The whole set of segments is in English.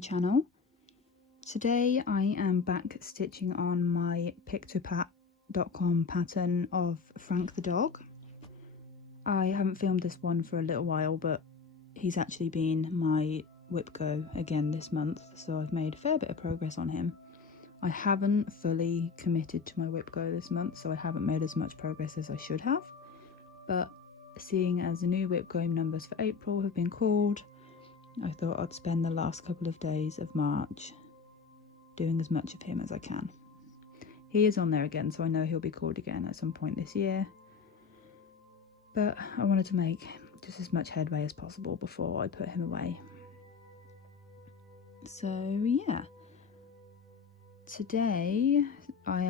channel. Today I am back stitching on my Pic2Pat.com pattern of Frank the dog. I haven't filmed this one for a little while, but he's actually been my whip go again this month, so I've made a fair bit of progress on him. I haven't fully committed to my whip go this month, so I haven't made as much progress as I should have, but seeing as the new whip go numbers for April have been called, I thought I'd spend the last couple of days of March doing as much of him as I can. He is on there again, so I know he'll be called again at some point this year, but I wanted to make just as much headway as possible before I put him away. So yeah, today I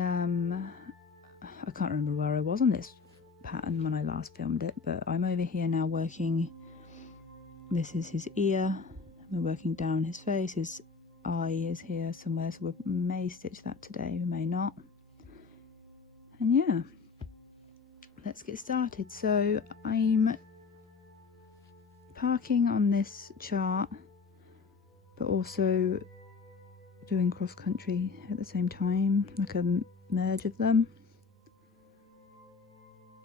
can't remember where I was on this pattern when I last filmed it, but I'm over here now working. This is his ear, we're working down his face, his eye is here somewhere, so we may stitch that today, we may not. And yeah, let's get started. So I'm parking on this chart, but also doing cross country at the same time, like a merge of them.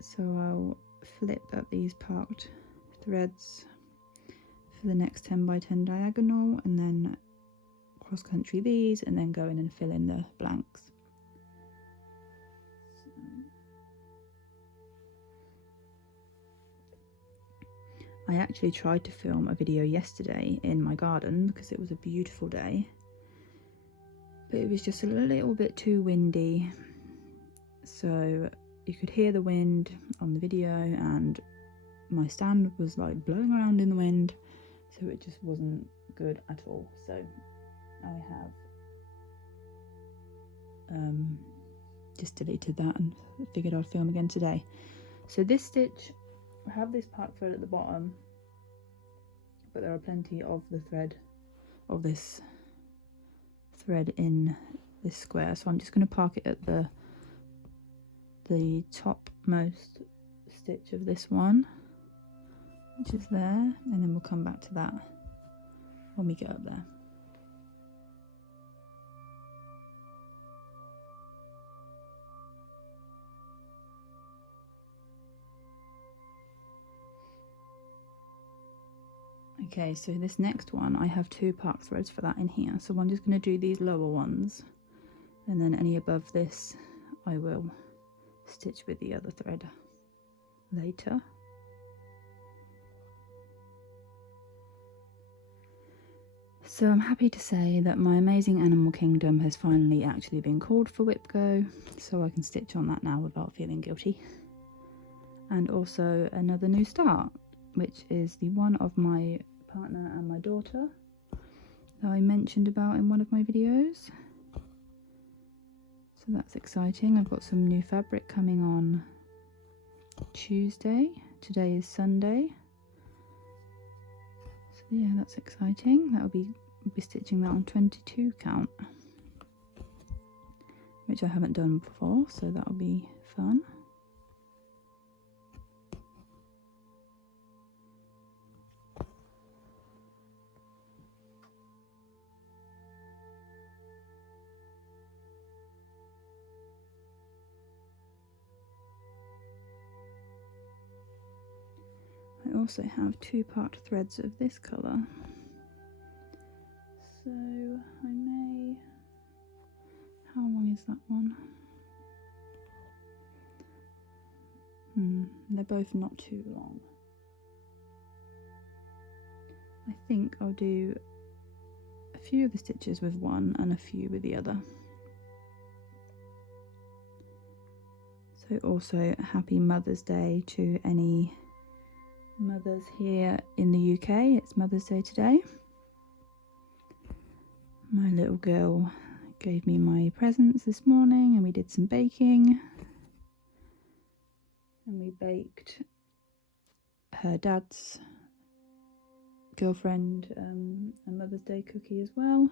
So I'll flip up these parked threads for the next 10 by 10 diagonal, and then cross country these, and then go in and fill in the blanks. I actually tried to film a video yesterday in my garden because it was a beautiful day, but it was just a little bit too windy, so you could hear the wind on the video and my stand was like blowing around in the wind, so it just wasn't good at all. So I have just deleted that and figured I'd film again today. So this stitch, I have this part thread at the bottom, but there are plenty of the thread of this thread in this square, so I'm just going to park it at the topmost stitch of this one, which is there, and then we'll come back to that when we get up there. Okay, so this next one, I have 2 park threads for that in here, so I'm just going to do these lower ones, and then any above this I will stitch with the other thread later. So I'm happy to say that my amazing animal kingdom has finally actually been called for whip go, so I can stitch on that now without feeling guilty. And also another new start, which is the one of my partner and my daughter that I mentioned about in one of my videos. So that's exciting. I've got some new fabric coming on Tuesday. Today is Sunday. So yeah, that's exciting. That'll be stitching that on 22 count, which I haven't done before, so that'll be fun. I also have 2 part threads of this colour, so I may, how long is that one? They're both not too long. I think I'll do a few of the stitches with one and a few with the other. So also happy Mother's Day to any mothers here in the UK. It's Mother's Day today. My little girl gave me my presents this morning, and we did some baking, and we baked her dad's girlfriend a Mother's Day cookie as well.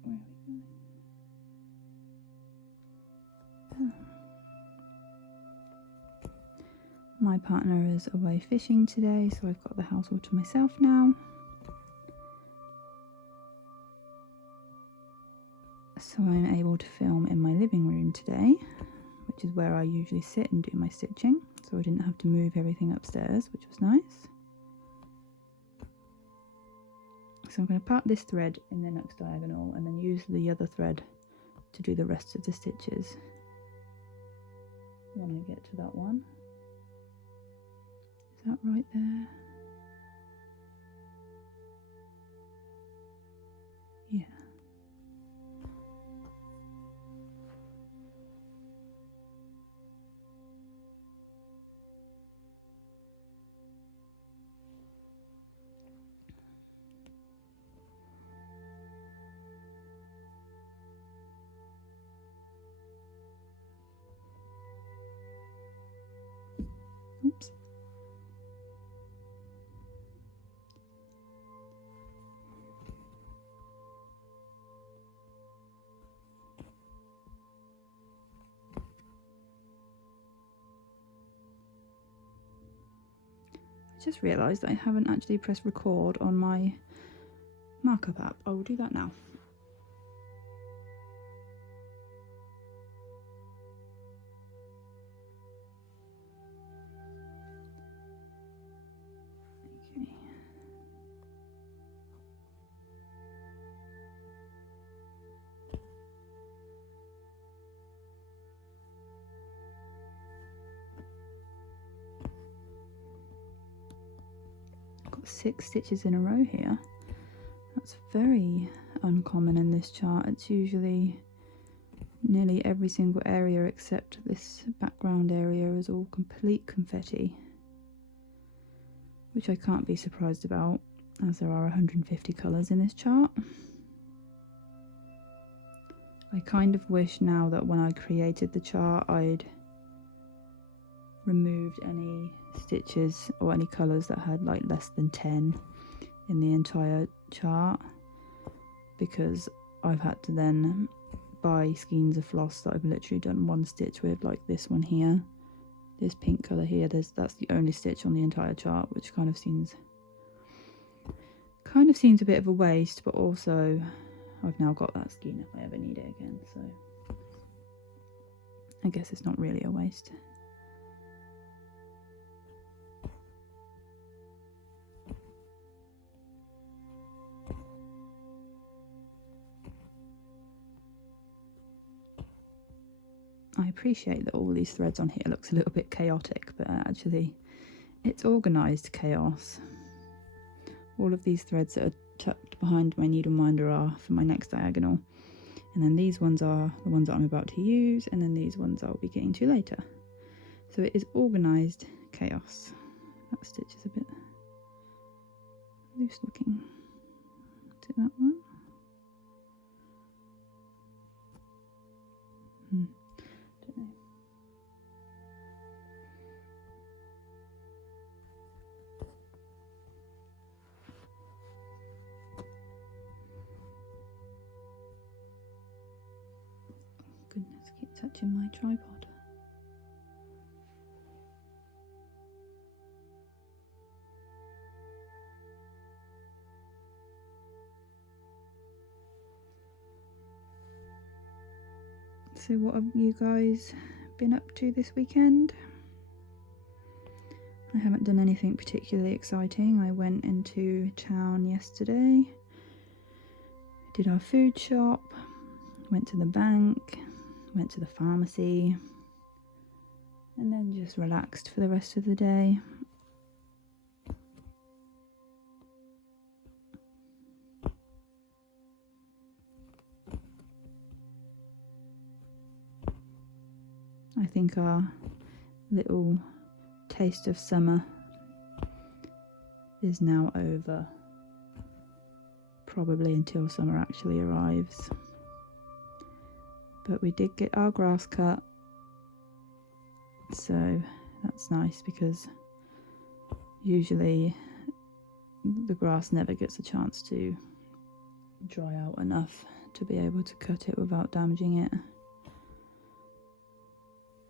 Where are we going? My partner is away fishing today, so I've got the house all to myself now. So I'm able to film in my living room today, which is where I usually sit and do my stitching. So I didn't have to move everything upstairs, which was nice. So I'm going to part this thread in the next diagonal and then use the other thread to do the rest of the stitches when I get to that one. Is that right there? Yeah. Oops. I just realised I haven't actually pressed record on my markup app. I will do that now. Okay. I've got 6 stitches in a row here. That's very uncommon in this chart. It's usually nearly every single area except this background area is all complete confetti, which I can't be surprised about as there are 150 colours in this chart. I kind of wish now that when I created the chart I'd removed any stitches or any colours that had like less than 10 in the entire chart, because I've had to then buy skeins of floss that I've literally done one stitch with, like this one here, this pink colour here. That's the only stitch on the entire chart, which kind of seems a bit of a waste, but also I've now got that skein if I ever need it again, so I guess it's not really a waste. I appreciate that all these threads on here looks a little bit chaotic, but actually it's organised chaos. All of these threads that are tucked behind my needle minder are for my next diagonal, and then these ones are the ones that I'm about to use, and then these ones I'll be getting to later. So it is organised chaos. That stitch is a bit loose looking. Is it that one? Don't know. Goodness, keep touching my tripod. So what have you guys been up to this weekend? I haven't done anything particularly exciting. I went into town yesterday, did our food shop, went to the bank, went to the pharmacy, and then just relaxed for the rest of the day. I think our little taste of summer is now over, probably until summer actually arrives. But we did get our grass cut, so that's nice, because usually the grass never gets a chance to dry out enough to be able to cut it without damaging it.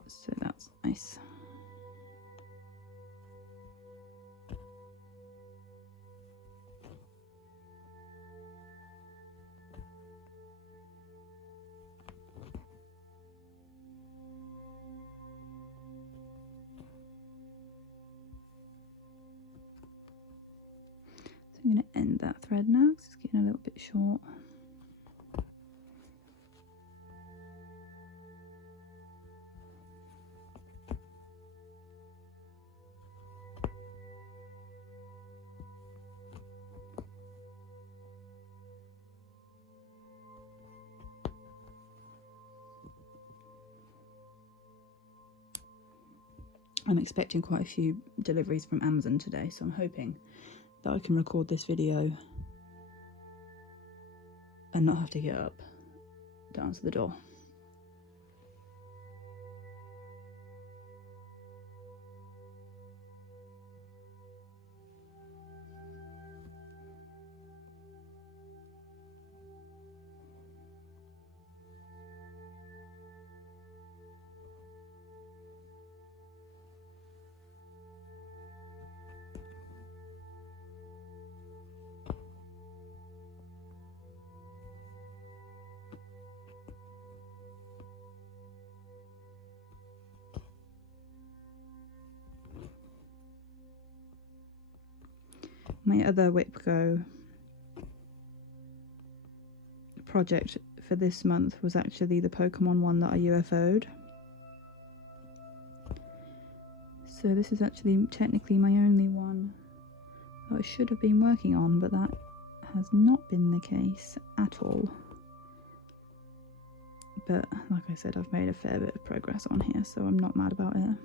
So that's nice. end that thread now because it's getting a little bit short. I'm expecting quite a few deliveries from Amazon today, so I'm hoping that I can record this video and not have to get up to answer the door. My other WhipGo project for this month was actually the Pokemon one that I UFO'd. So this is actually technically my only one that I should have been working on, but that has not been the case at all. But like I said, I've made a fair bit of progress on here, so I'm not mad about it.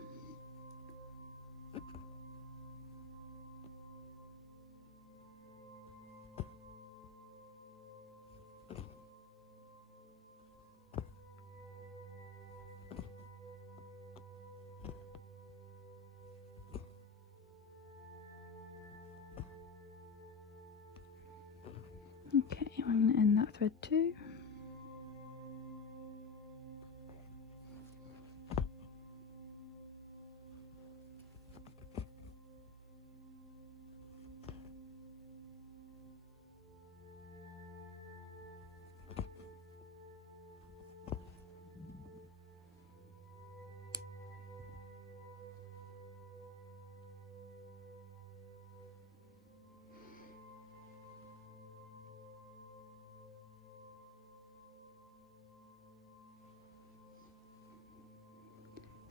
Okay, I'm going to end that thread too.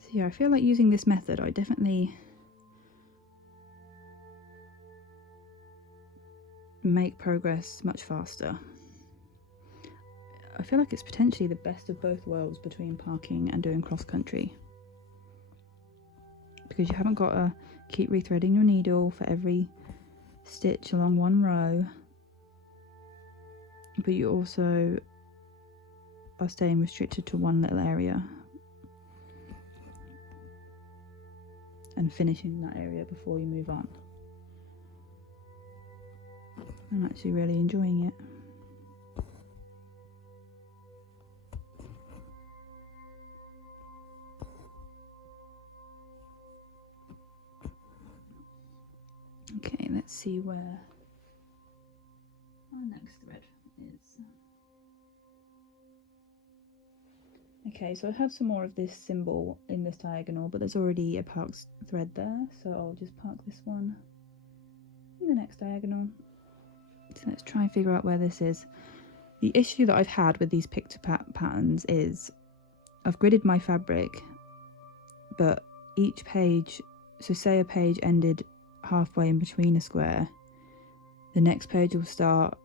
So yeah, I feel like using this method, I definitely make progress much faster. I feel like it's potentially the best of both worlds between parking and doing cross-country, because you haven't got to keep rethreading your needle for every stitch along one row, but you also are staying restricted to one little area and finishing that area before you move on. I'm actually really enjoying it. Okay, let's see where our next thread is. Okay, so I have some more of this symbol in this diagonal, but there's already a parked thread there, so I'll just park this one in the next diagonal. So let's try and figure out where this is. The issue that I've had with these Pic2Pat patterns is I've gridded my fabric, but each page, so say a page ended halfway in between a square, the next page will start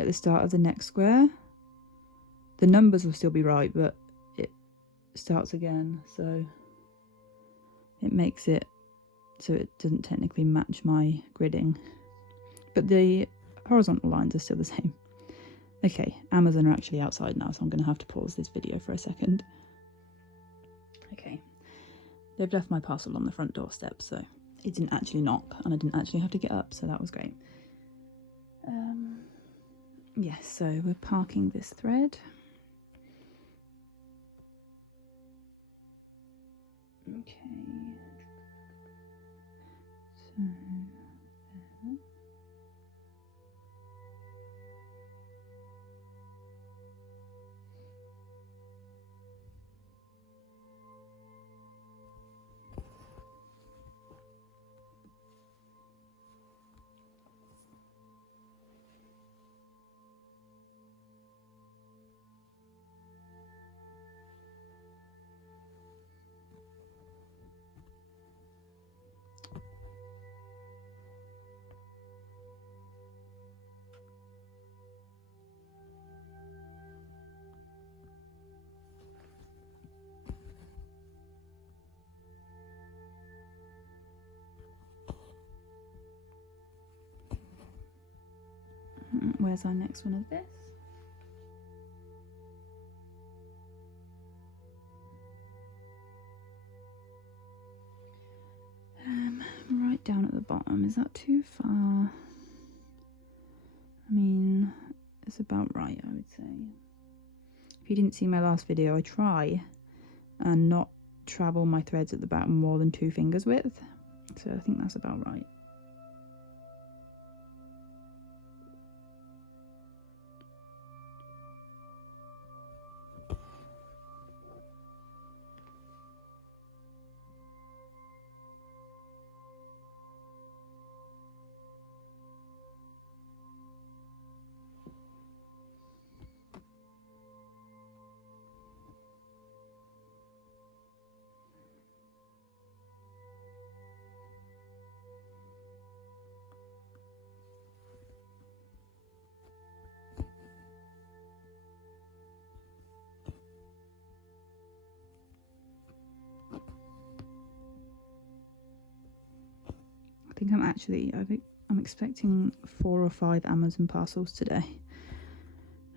at the start of the next square. The numbers will still be right, but it starts again, so it makes it so it doesn't technically match my gridding, but the horizontal lines are still the same. Okay, Amazon are actually outside now, so I'm going to have to pause this video for a second. Okay, they've left my parcel on the front doorstep, so it didn't actually knock and I didn't actually have to get up, so that was great. Yes, so we're parking this thread. Okay, so there. where's our next one of this? Right down at the bottom. Is that too far? I mean, it's about right, I would say. If you didn't see my last video, I try and not travel my threads at the back more than 2 fingers width. So I think that's about right. I think I'm expecting 4 or 5 Amazon parcels today,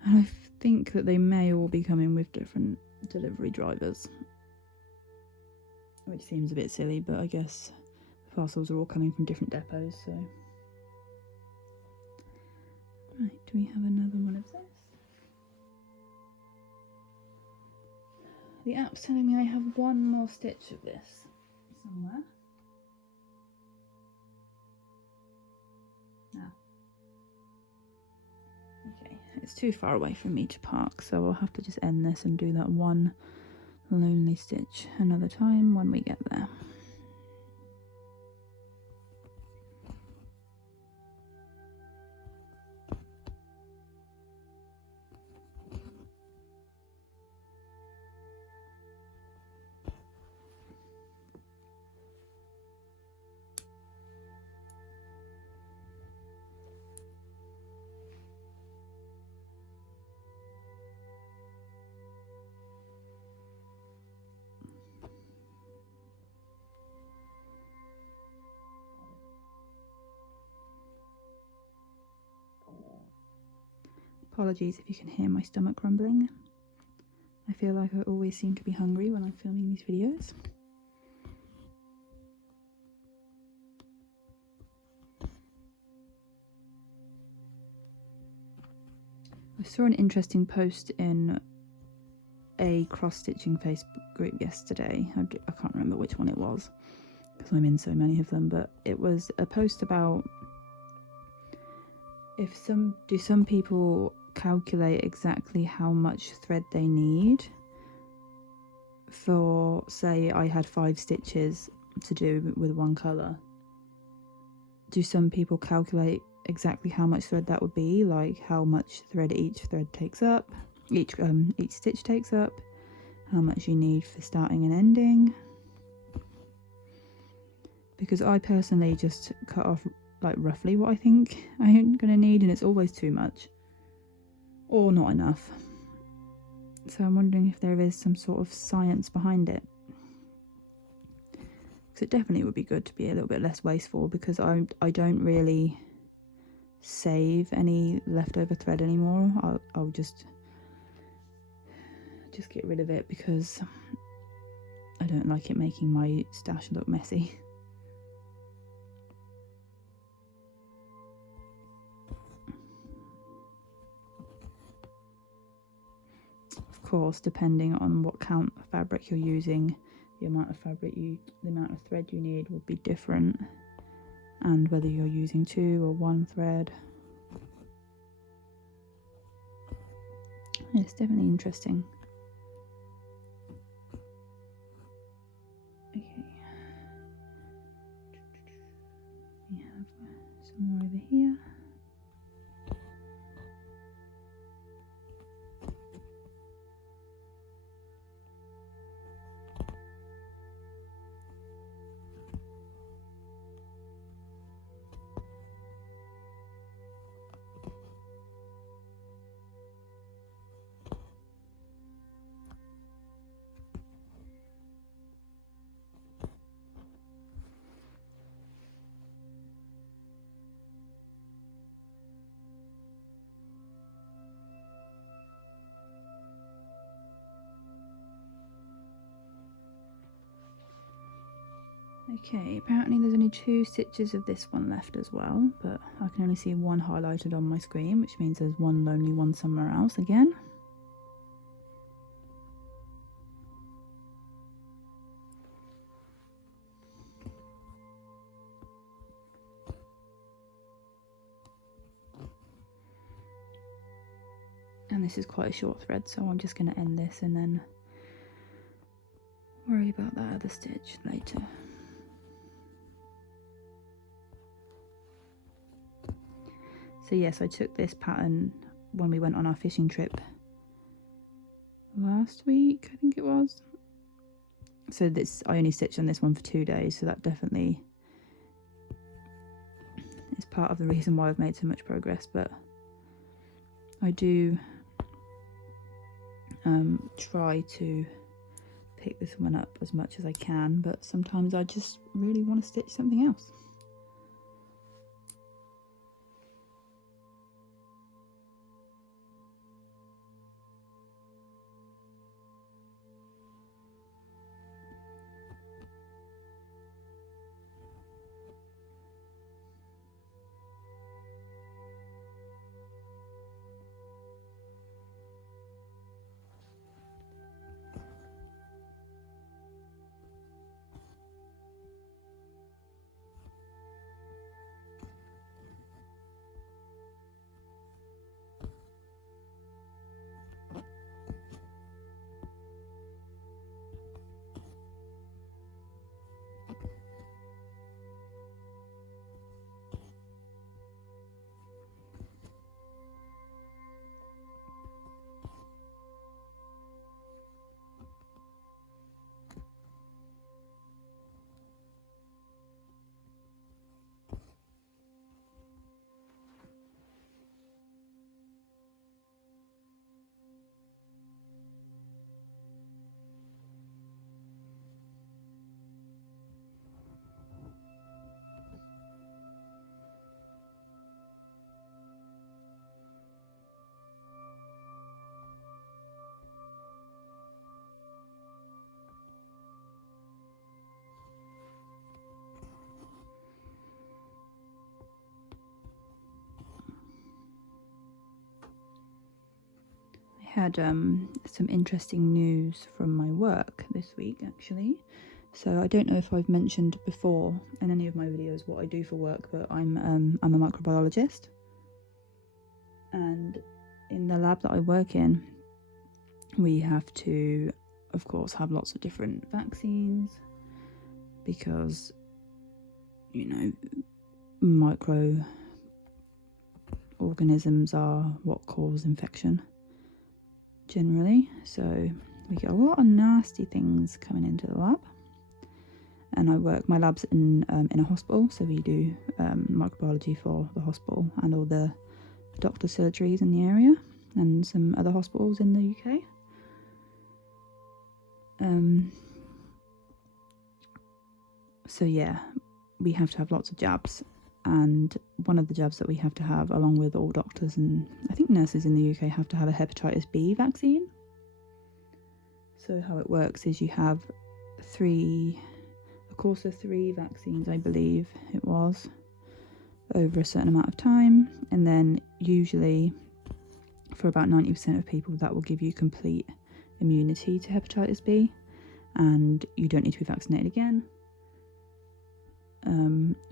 and I think that they may all be coming with different delivery drivers, which seems a bit silly, but I guess the parcels are all coming from different depots. So right, do we have another one of this? The app's telling me I have one more stitch of this somewhere. Okay, it's too far away from me to park, so I'll have to just end this and do that one lonely stitch another time when we get there. Apologies if you can hear my stomach rumbling. I feel like I always seem to be hungry when I'm filming these videos. I saw an interesting post in a cross-stitching Facebook group yesterday. I can't remember which one it was because I'm in so many of them, but it was a post about do some people calculate exactly how much thread they need for, say I had 5 stitches to do with one colour. Do some people calculate exactly how much thread that would be, like how much thread each thread takes up, each stitch takes up, how much you need for starting and ending? Because I personally just cut off like roughly what I think I'm gonna need, and it's always too much or not enough. So I'm wondering if there is some sort of science behind it, because it definitely would be good to be a little bit less wasteful, because I don't really save any leftover thread anymore. I'll just get rid of it because I don't like it making my stash look messy. Of course, depending on what count of fabric you're using, the amount of thread you need will be different, and whether you're using 2 or 1 thread. Yeah, it's definitely interesting. Okay, we have some more over here. Okay, apparently there's only 2 stitches of this one left as well, but I can only see one highlighted on my screen, which means there's one lonely one somewhere else again. And this is quite a short thread, so I'm just going to end this and then worry about that other stitch later. So yes, I took this pattern when we went on our fishing trip last week, I think it was. So this, I only stitched on this one for 2 days, so that definitely is part of the reason why I've made so much progress. But I do try to pick this one up as much as I can, but sometimes I just really want to stitch something else. Had some interesting news from my work this week, actually. So I don't know if I've mentioned before in any of my videos what I do for work, but I'm a microbiologist, and in the lab that I work in, we have to, of course, have lots of different vaccines because, you know, microorganisms are what cause infection generally. So we get a lot of nasty things coming into the lab, and my lab's in a hospital, so we do microbiology for the hospital and all the doctor surgeries in the area and some other hospitals in the UK. So yeah, we have to have lots of jabs, and one of the jabs that we have to have, along with all doctors and I think nurses in the UK, have to have a hepatitis B vaccine. So how it works is you have a course of 3 vaccines, I believe it was, over a certain amount of time, and then usually for about 90% of people that will give you complete immunity to hepatitis B, and you don't need to be vaccinated again.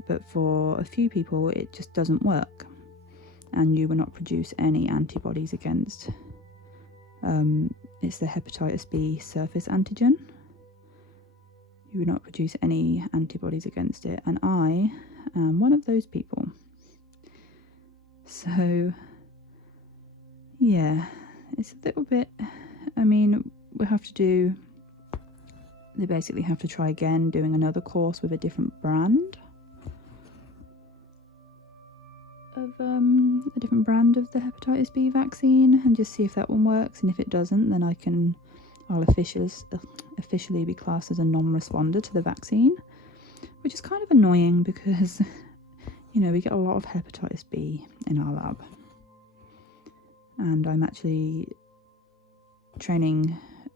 But for a few people it just doesn't work, and you will not produce any antibodies against it's the hepatitis B surface antigen. You will not produce any antibodies against it, and I am one of those people. So yeah, it's a little bit, I mean, they basically have to try again doing another course with a different brand of the hepatitis B vaccine, and just see if that one works, and if it doesn't, then I'll officially be classed as a non-responder to the vaccine, which is kind of annoying because, you know, we get a lot of hepatitis B in our lab, and I'm actually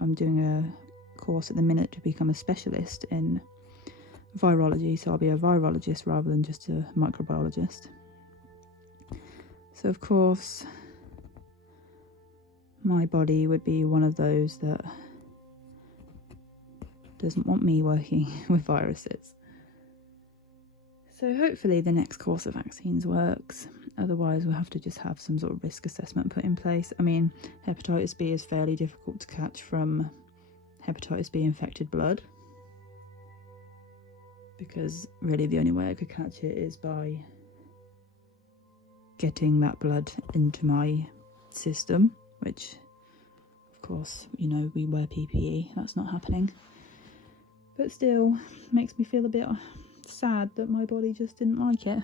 I'm doing a course at the minute to become a specialist in virology, so I'll be a virologist rather than just a microbiologist. So of course my body would be one of those that doesn't want me working with viruses. So hopefully the next course of vaccines works. Otherwise we'll have to just have some sort of risk assessment put in place. I mean, hepatitis B is fairly difficult to catch from hepatitis B infected blood, because really the only way I could catch it is by getting that blood into my system, which of course, you know, we wear PPE, that's not happening. But still, makes me feel a bit sad that my body just didn't like it.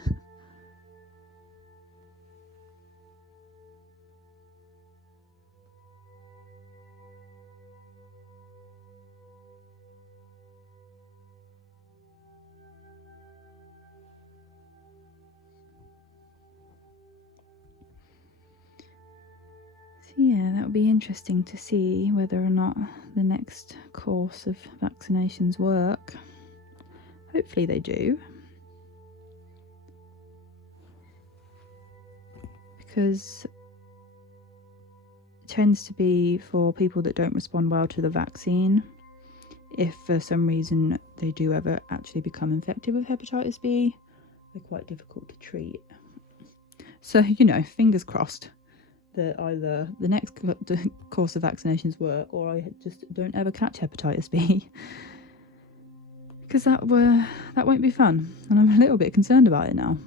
So yeah, that would be interesting to see whether or not the next course of vaccinations work. Hopefully they do, because it tends to be for people that don't respond well to the vaccine. If for some reason they do ever actually become infected with hepatitis B, they're quite difficult to treat. So, you know, fingers crossed that either the next course of vaccinations work or I just don't ever catch hepatitis B. Because that won't be fun, and I'm a little bit concerned about it now.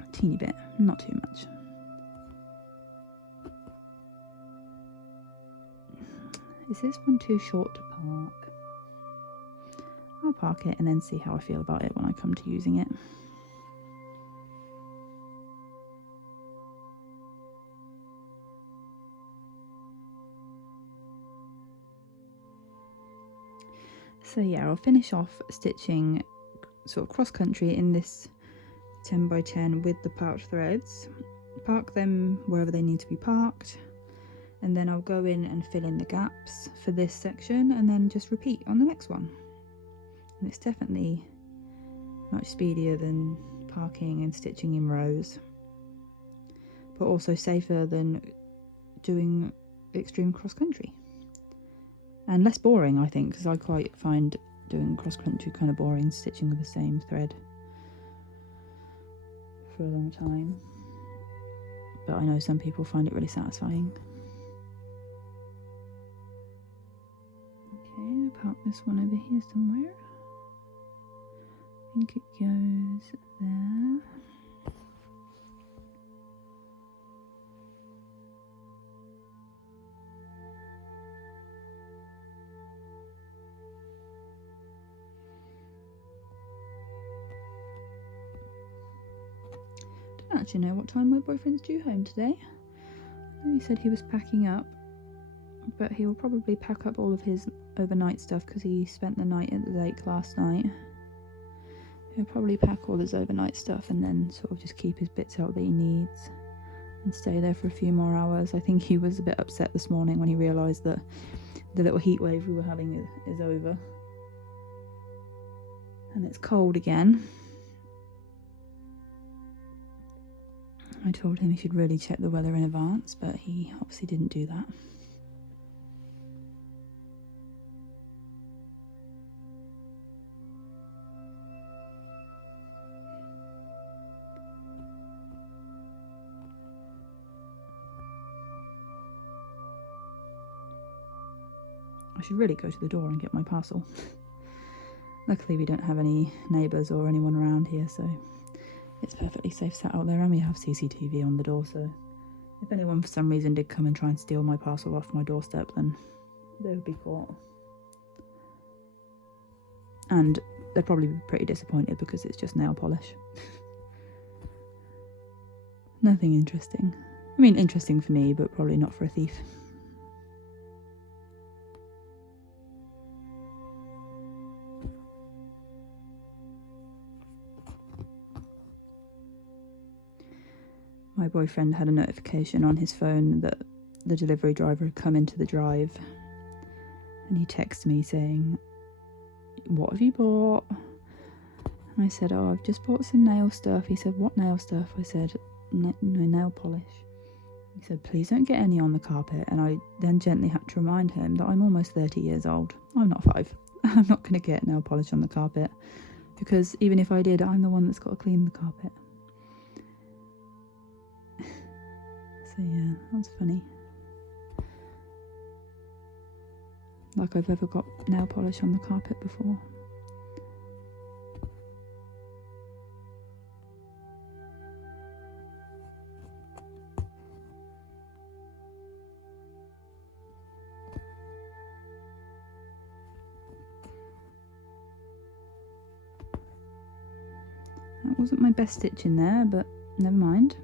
A teeny bit, not too much. Is this one too short to park? I'll park it and then see how I feel about it when I come to using it. So yeah, I'll finish off stitching sort of cross country in this 10 by 10 with the pouch threads. Park them wherever they need to be parked, and then I'll go in and fill in the gaps for this section and then just repeat on the next one. And it's definitely much speedier than parking and stitching in rows, but also safer than doing extreme cross country. And less boring, I think, because I quite find doing cross-country kind of boring, stitching with the same thread for a long time. But I know some people find it really satisfying. Okay, I'll park this one over here somewhere. I think it goes there. I don't actually know what time my boyfriend's due home today. I know he said he was packing up, but he will probably pack up all of his overnight stuff because he spent the night at the lake last night. He'll probably pack all his overnight stuff and then sort of just keep his bits out that he needs and stay there for a few more hours. I think he was a bit upset this morning when he realised that the little heat wave we were having is over and it's cold again. I told him he should really check the weather in advance, but he obviously didn't do that. I should really go to the door and get my parcel. Luckily we don't have any neighbours or anyone around here, so it's perfectly safe sat out there, and we have CCTV on the door, so if anyone for some reason did come and try and steal my parcel off my doorstep, then they would be caught. And they'd probably be pretty disappointed because it's just nail polish. Nothing interesting. I mean, interesting for me, but probably not for a thief. My boyfriend had a notification on his phone that the delivery driver had come into the drive, and he texted me saying, what have you bought? And I said, oh, I've just bought some nail stuff. He said, what nail stuff? I said, no, nail polish. He said, please don't get any on the carpet. And I then gently had to remind him that I'm almost 30 years old. I'm not 5. I'm not going to get nail polish on the carpet, because even if I did, I'm the one that's got to clean the carpet. So yeah, that was funny. Like I've ever got nail polish on the carpet before. That wasn't my best stitch in there, but never mind.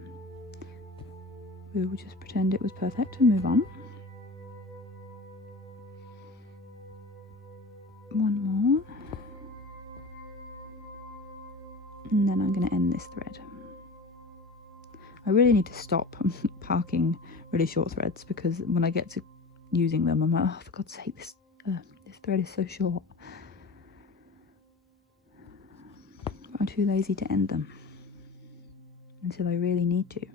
We will just pretend it was perfect and move on. One more. And then I'm going to end this thread. I really need to stop parking really short threads, because when I get to using them, I'm like, oh, for God's sake, this thread is so short. But I'm too lazy to end them until I really need to.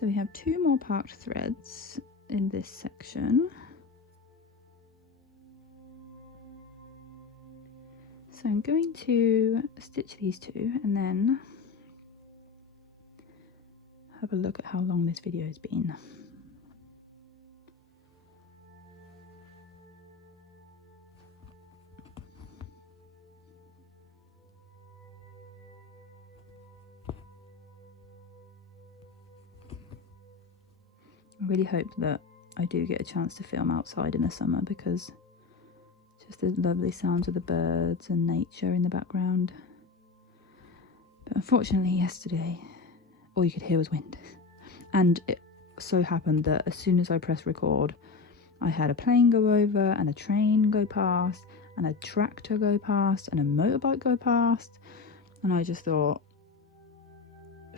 So we have 2 more parked threads in this section. So I'm going to stitch these 2 and then have a look at how long this video has been. I really hope that I do get a chance to film outside in the summer, because just the lovely sounds of the birds and nature in the background. But unfortunately yesterday, all you could hear was wind. And it so happened that as soon as I pressed record, I had a plane go over and a train go past and a tractor go past and a motorbike go past. And I just thought,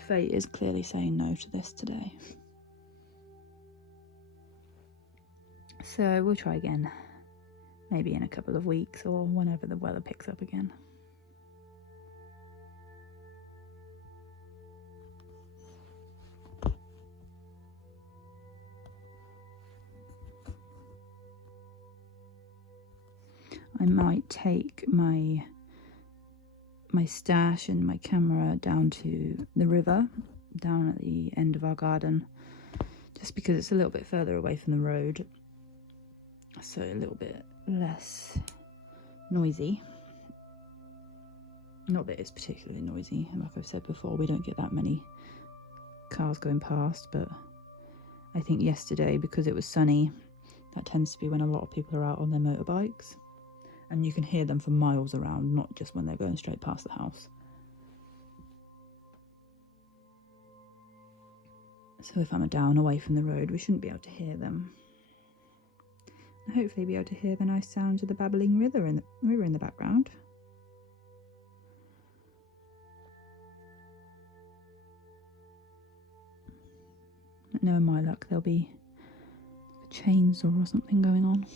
fate is clearly saying no to this today. So we'll try again, maybe in a couple of weeks or whenever the weather picks up again. I might take my stash and my camera down to the river, down at the end of our garden, just because it's a little bit further away from the road. So a little bit less noisy. Not that it's particularly noisy, like I've said before, we don't get that many cars going past, but I think yesterday, because it was sunny, that tends to be when a lot of people are out on their motorbikes, and you can hear them for miles around, not just when they're going straight past the house. So if I'm down away from the road, we shouldn't be able to hear them. And hopefully be able to hear the nice sounds of the babbling river in the background. But knowing my luck, there'll be a chainsaw or something going on.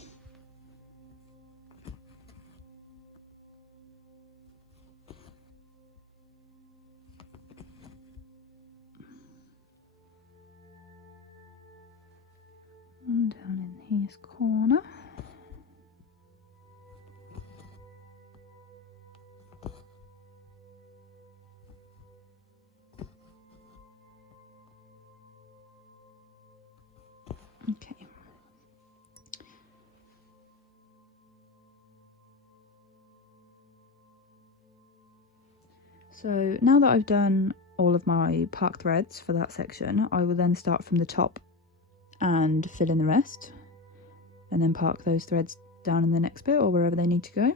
One down in his corner. Okay. So now that I've done all of my park threads for that section, I will then start from the top and fill in the rest, and then park those threads down in the next bit or wherever they need to go.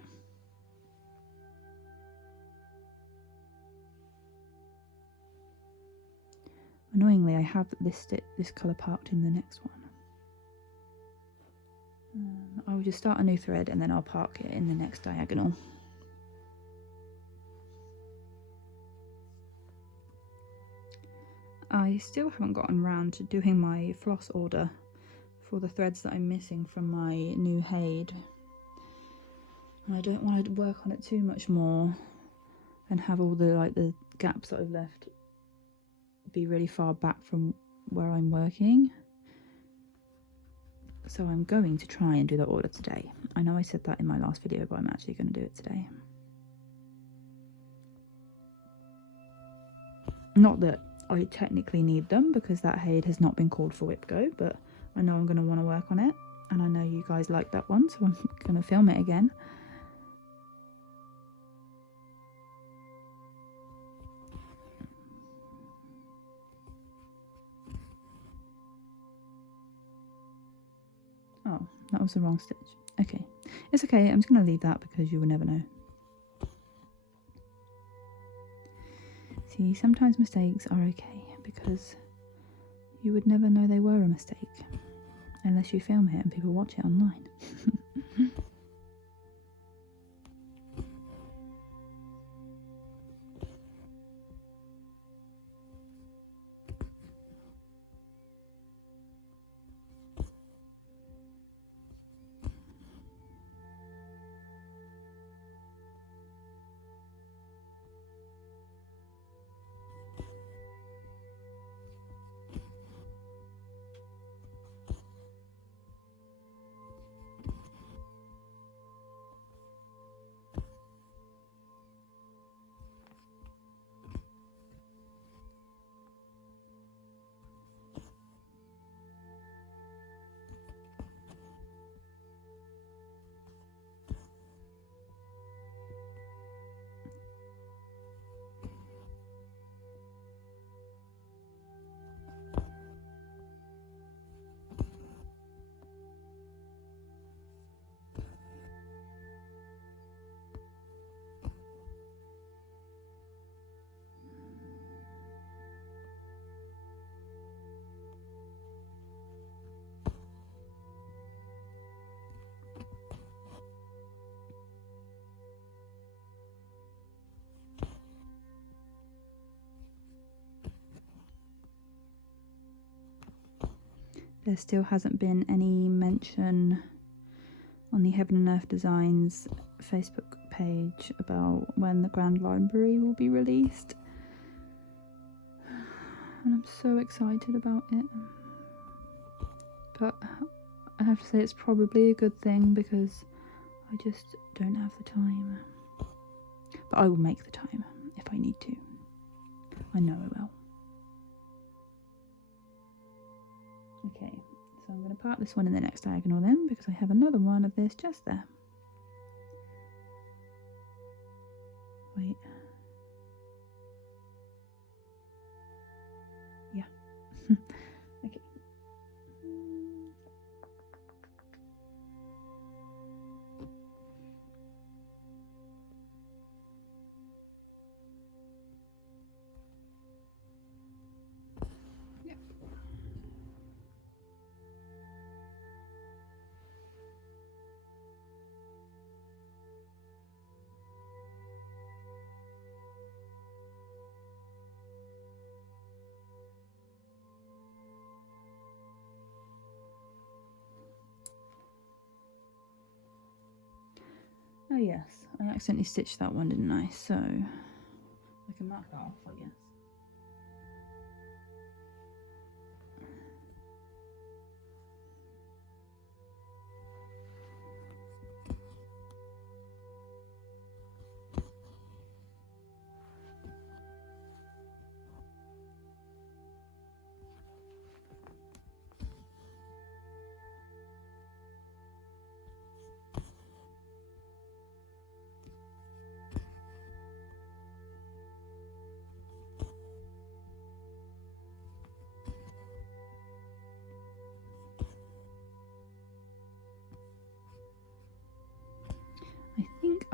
Annoyingly, I have this colour parked in the next one. I will just start a new thread and then I'll park it in the next diagonal. I still haven't gotten around to doing my floss order for the threads that I'm missing from my new Aida. And I don't want to work on it too much more and have all the gaps that I've left be really far back from where I'm working. So I'm going to try and do the order today. I know I said that in my last video, but I'm actually going to do it today. Not that I technically need them, because that Aida has not been called for whip go, but I know I'm going to want to work on it, and I know you guys like that one, so I'm going to film it again. Oh, that was the wrong stitch. Okay, it's okay, I'm just going to leave that because you will never know. See, sometimes mistakes are okay because you would never know they were a mistake unless you film it and people watch it online. There still hasn't been any mention on the Heaven and Earth Designs Facebook page about when the Grand Library will be released. And I'm so excited about it. But I have to say it's probably a good thing because I just don't have the time. But I will make the time if I need to. I know I will. Okay, so I'm going to park this one in the next diagonal then, because I have another one of this just there. Wait. Yeah. Okay. Oh yes, I accidentally stitched that one, didn't I? So I can mark that off, I guess.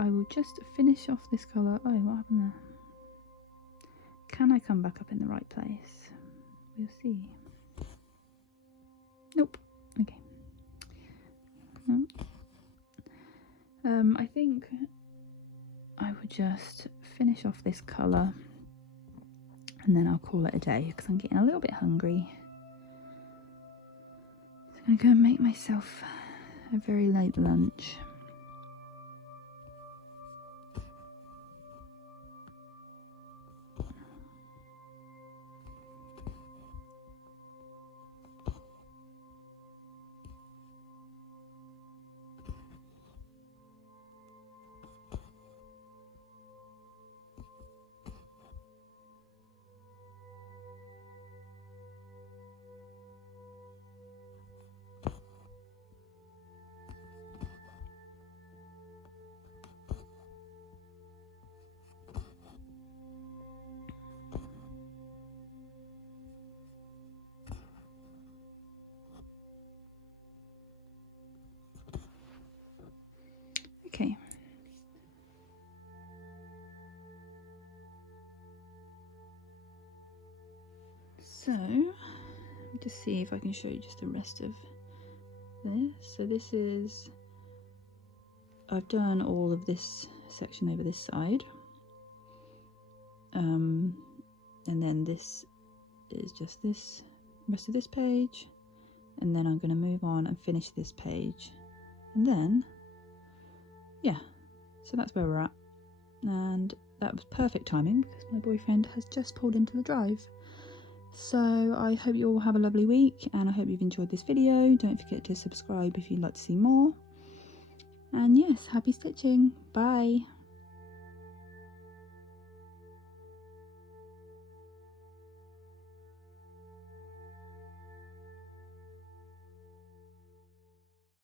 I will just finish off this colour. Oh, what happened there? Can I come back up in the right place? We'll see. Nope. Okay. No. I think I would just finish off this colour and then I'll call it a day because I'm getting a little bit hungry. So I'm going to go and make myself a very late lunch. Okay. So, let me just see if I can show you just the rest of this. So this is, I've done all of this section over this side. And then this is just this rest of this page. And then I'm going to move on and finish this page. And then, yeah, so that's where we're at. And that was perfect timing because my boyfriend has just pulled into the drive. So I hope you all have a lovely week and I hope you've enjoyed this video. Don't forget to subscribe if you'd like to see more. And yes, happy stitching. Bye.